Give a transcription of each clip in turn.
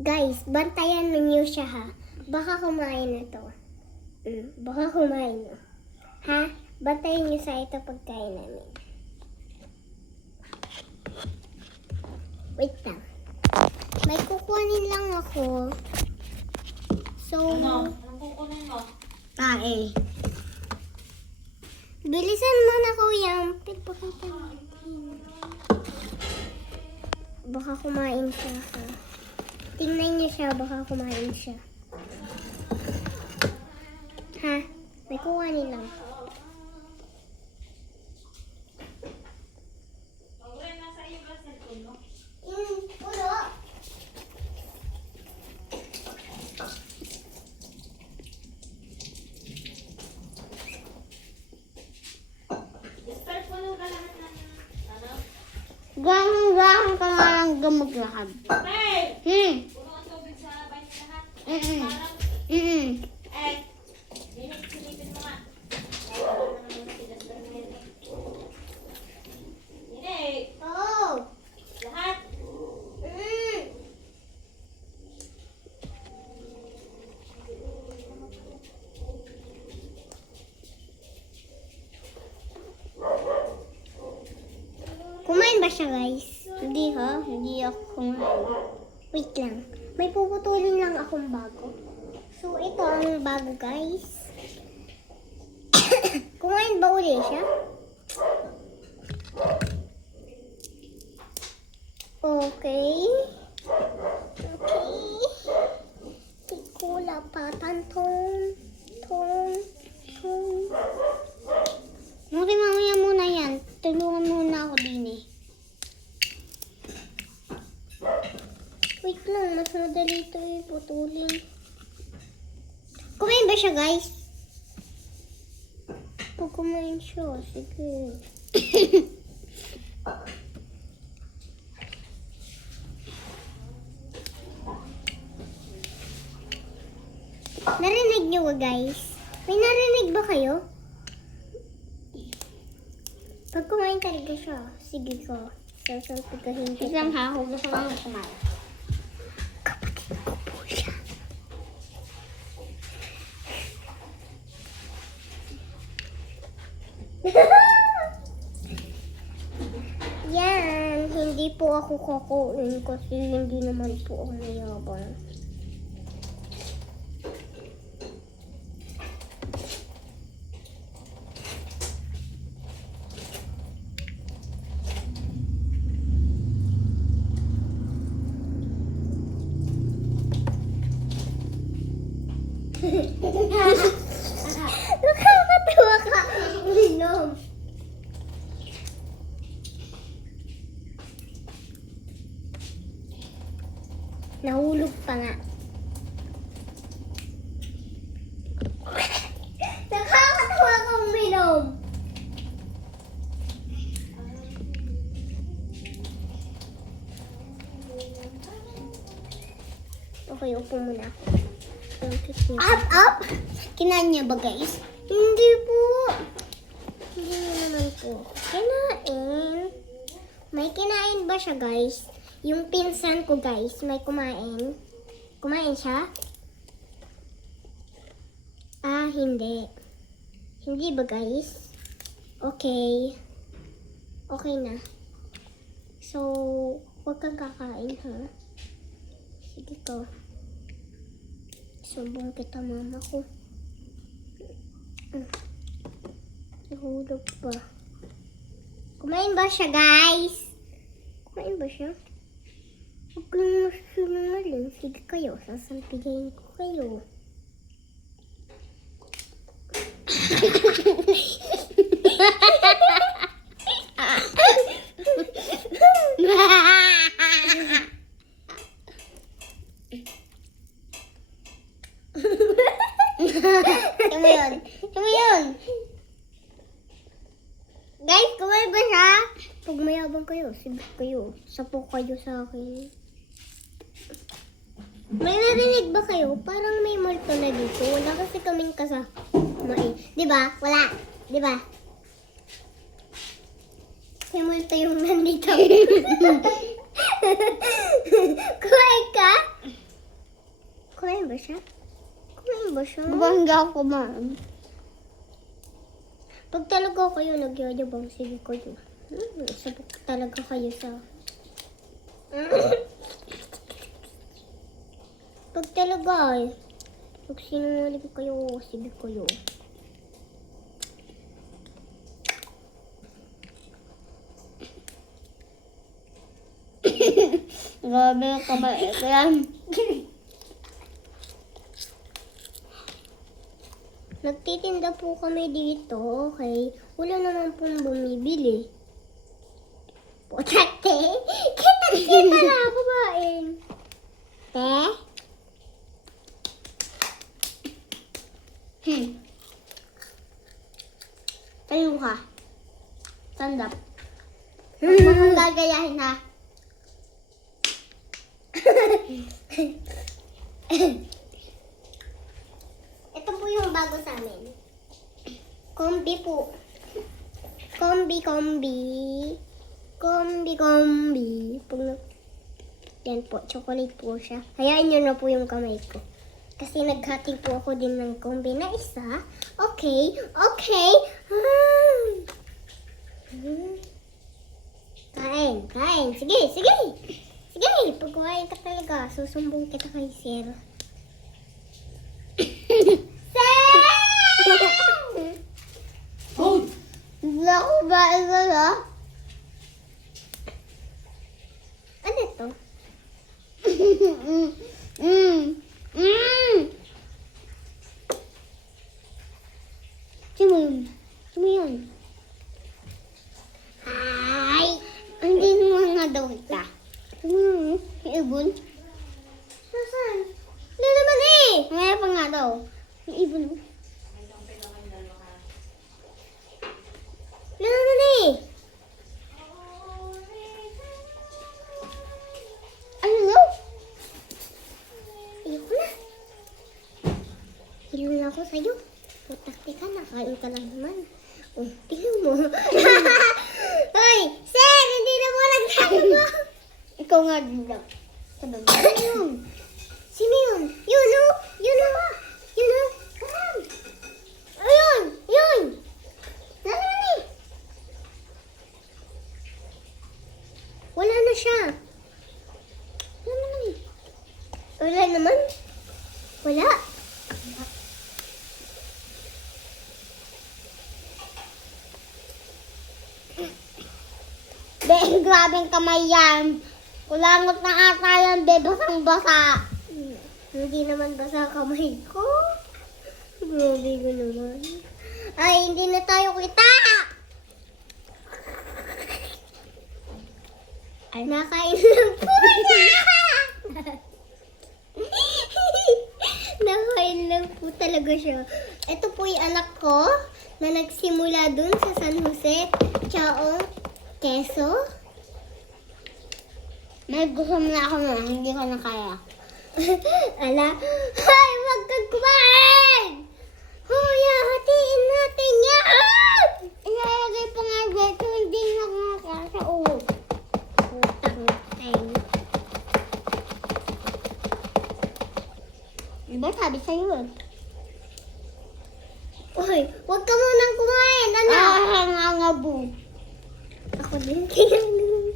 Guys, bantayan niyo siya ha. Baka kumain na to. Baka kumain na. Ha? Bantayan niyo sa ito pagkain namin. Wait lang. May kukunin lang ako. So, Anong kukunin mo? tae. Bilisan mo na, kuya. Baka kumain siya, ha? Tingnan niyo siya, baka kumain siya. Ha? May kukunin lang. Nasa iyo ba cellphone mo? Pulo. Start mo lang ka lahat ng ano? Gahang-gahang ka nga lang gamaglakad. Hey! Puno ang tubig sa bahay lahat. Parang, silipin mo nga. Hindi. Oh! Lahat. Kumain ba siya, guys? Hindi, ha? Hindi ako kumain. Wait lang. May puputulin lang akong bago. So, ito ang bago, guys. Kumain ba uli siya? Okay. Okay. Tikula patan tong. Mari, mamaya muna yan. Tulungan muna ako din eh. Wait lang, mas madali ito iputulin. Kumain ba siya, guys? Pag kumain siya, sige. Narinig niyo ba, guys? May narinig ba kayo? Pag kumain talaga siya, sige ko. Sasalpikahin ko. Isang hahog gusto lang kumain. Kapatid ko po siya. Yan, hindi po ako kakuin kasi hindi naman po ako mayabang. Nakakatawa ka. Minom. Nahulog pa nga. Nakakatawa kang minom. Okay, upo muna ako. Up! Kinain niya ba, guys? Hindi po. Hindi naman po. Kinain. May kinain ba siya, guys? Yung pinsan ko, guys, may kumain. Kumain siya? Ah, hindi. Hindi ba, guys? Okay. Okay na. So, huwag kang kakain, ha? Sige ko. Sumbong kita, mama ko. Nahulog pa. Kumain ba siya, guys? Kumain ba siya? Huwag kang masinungaling. Sige kayo, sasampigayin ko kayo. Tama yun. Tama yun. Guys, kumain ba siya? Pag mayabang kayo, sige kayo. Sapo kayo sa akin. May narinig ba kayo? Parang may multo na dito. Wala kasi kaming kasamain. Di ba? Wala. Di ba? May multo yung nandito. Kumain ka? ba siya? Kumain ba siya? Hindi ako kumain. Pag talaga kayo nagyayabang, sige kayo. Sabok talaga kayo sa... Pag talaga eh. Pag sinungaling kayo, sige kayo. Grabe yung kamay ko yan. Nagtitinda po kami dito, okay? Wala naman pong bumibili. Putate! Kita na ako bain. Te? Tayo ka. Stand up. Huwag mo kang gagayahin ha. Ito po yung bago sa amin. Kombi po. Kombi. Yan po, chocolate po siya. Hayaan nyo na po yung kamay ko. Kasi naghati po ako din ng kombi na isa. Okay. Kain. Sige. Pag kumain ka talaga, susumbong kita kay Sir. Hindi ako bain ka na. Ano to? Sino yun? Hi! Hindi naman nga daw kita. Sino yun? Yung ibon? Nasaan? Hindi naman eh! May pa nga daw. Yung ibon. Hindi naman eh! Ano daw? Ayoko na. Hilo na ako sa'yo. Putak ka, nakain ka lang naman. Oh, tingnan mo. Hoy! Sir! Hindi na mo nagtago! Ikaw nga din daw. Sabi mo. Ano yun? Sino yun? Yun o! Ayun! Naman eh! Wala na siya. Wala naman. Wala. Be, grabing kamay yan. Kulangot na ata yan, be. Basang-basa. Hindi naman basa kamay ko. Grabe ko naman. Ay, hindi na tayo kita! Ay, nakain lang po siya! Nakain lang po talaga siya. Ito po yung anak ko na nagsimula dun sa San Jose, Chao, Quezon. May gusto mo na ako na. Hindi ko na kaya. Ala, ay, wag kang kumain! Huya, hatiin natin yan! Ilalagay pa nga dito. Hindi na ako nakakaya sa ulo. Putang teng. Diba sabi sa'yo yun? Uy, wag ka munang kumain, ano? Nangangabu. Ako din kinain.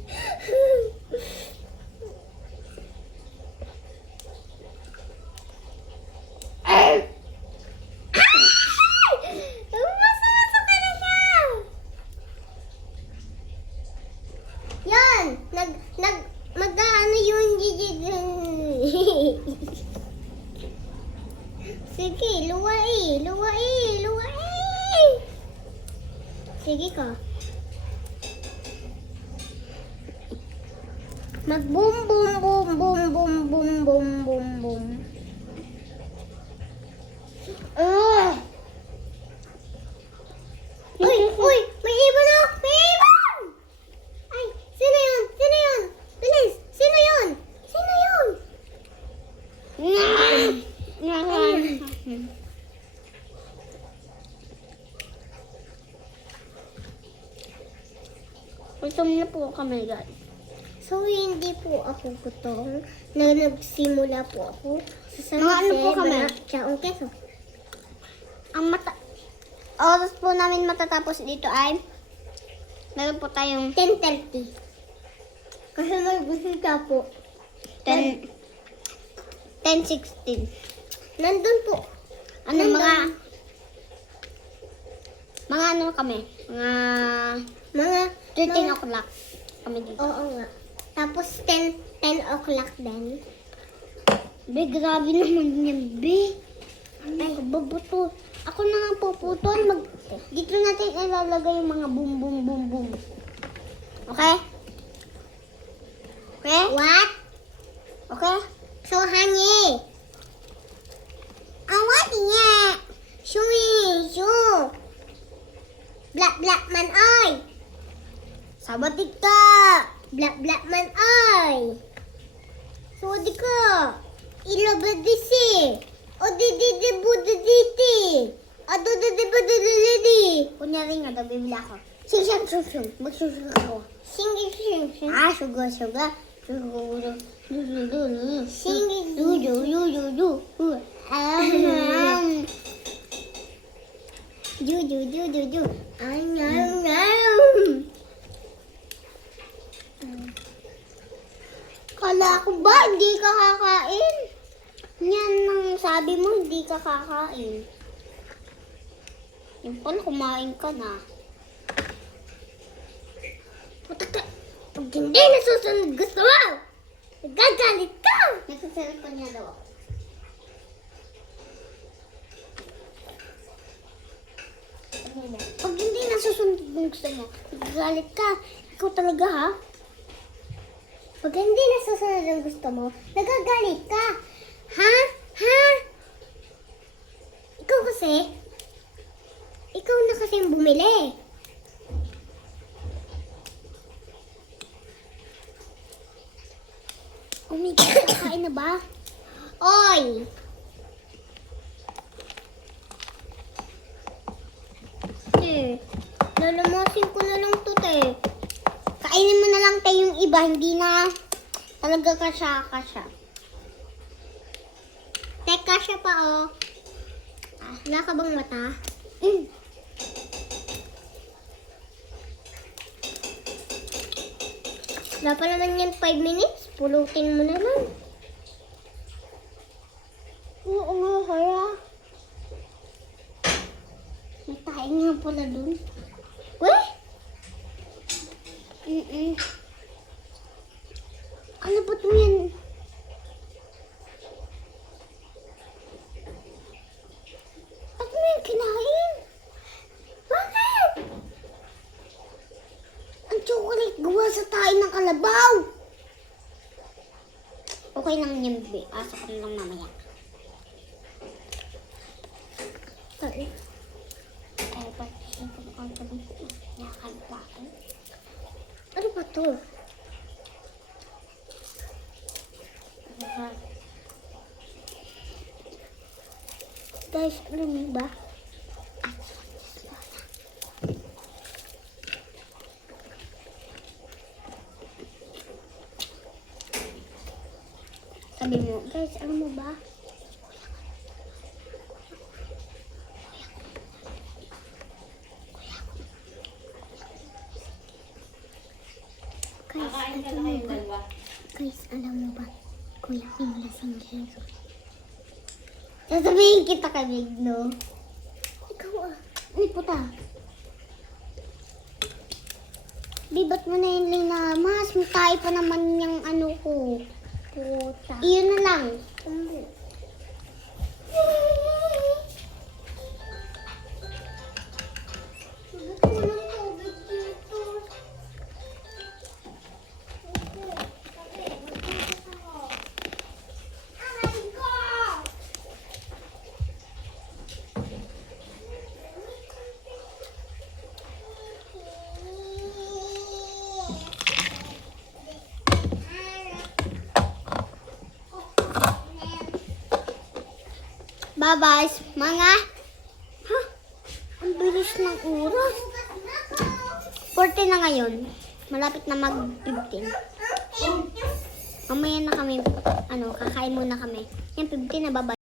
Masasa ka na siya! Yan! Mag-ano yung gigig. Sige, luwai. Sige ka. Mag-boom, boom, boom, boom, boom, boom, boom, boom, boom. Uy! May ibon oh! May ibon! Ay, sino yun? Bilis! Sino yun? Gutom na po kami, guys. So, hindi po ako gutom na nagsimula po ako sa San Mga ano po Jose, kami? Chaong Quezon. Ang oras po namin matatapos dito ay meron po tayong 10:30. Kasi mag-usita po. 10:16. Nandun po. Ano, Nandun. mga ano kami? Mga 13 o'clock kami dito. Oo nga. Tapos 10 o'clock din. Be, grabe naman yan, be. Ay, babuto. Ako na nga puputol. Dito natin ilalagay yung mga boom, boom, boom, boom. Okay? Okay? What? Okay? So, honey. What niya? Shui, shu. Black, black man, oy. Sabatik ka! Black, black man, oy. Sudi ka. Ilabadisi. O di budaditi. Ado di budaditi. Kunyari nga, daw bibila ako. Sing, sing, sing. Magsusuga ako. Sing, sing, sing. Sugar, sugar. Sugar. Sing, Ju. Kala ko ba hindi ka kakain? Yan ang sabi mo, hindi ka kakain. Yung pala, kumain ka na. Putak ka. Pag hindi nasusunod gusto mo, nagagalit ka. Nagsasalit niya daw ako. Pag hindi nasusunod yung gusto mo, nagagalit ka. Ikaw talaga ha? Pag hindi nasusunod ang gusto mo, nagagalit ka. Ha? Ikaw na kasi yung bumili. Kakain na ba? Oy! Lalamusin ko na lang to, te. Kainin mo na lang tayo yung iba, hindi na talaga kasya. Teka siya pa, oh. Wala ka bang mata? Wala pa naman yan 5 minutes. Pulutin mo na lang. Oo nga, kaya. May tayo nga pala dun. Uy! Ano ba ito yan? Ba't mo yung kinain? Bakit? Ang chocolate gawa sa tayo ng kalabaw. Okay lang yan, be. Asa ka na lang mamaya. Sorry. Ay, ba't ang yakan pa ako? Ano ba to? Guys, alam mo ba? Sabi mo, guys, alam mo ba? Kakain ka na kayong dalawa. Guys, alam mo ba? Kuya, yung lasing hero. Sasabihin kita kabig, no? Ikaw ah. Ay, puta. Di, ba't mo na yung linamas? May tayo pa naman yung ano ko. Puta. Iyon na lang. Bye-bye, mga. Ha? Ang bilis ng oras. 40 na ngayon. Malapit na mag-15. Mamaya na kami, kakain muna kami. Yan, 15 na, bye-bye.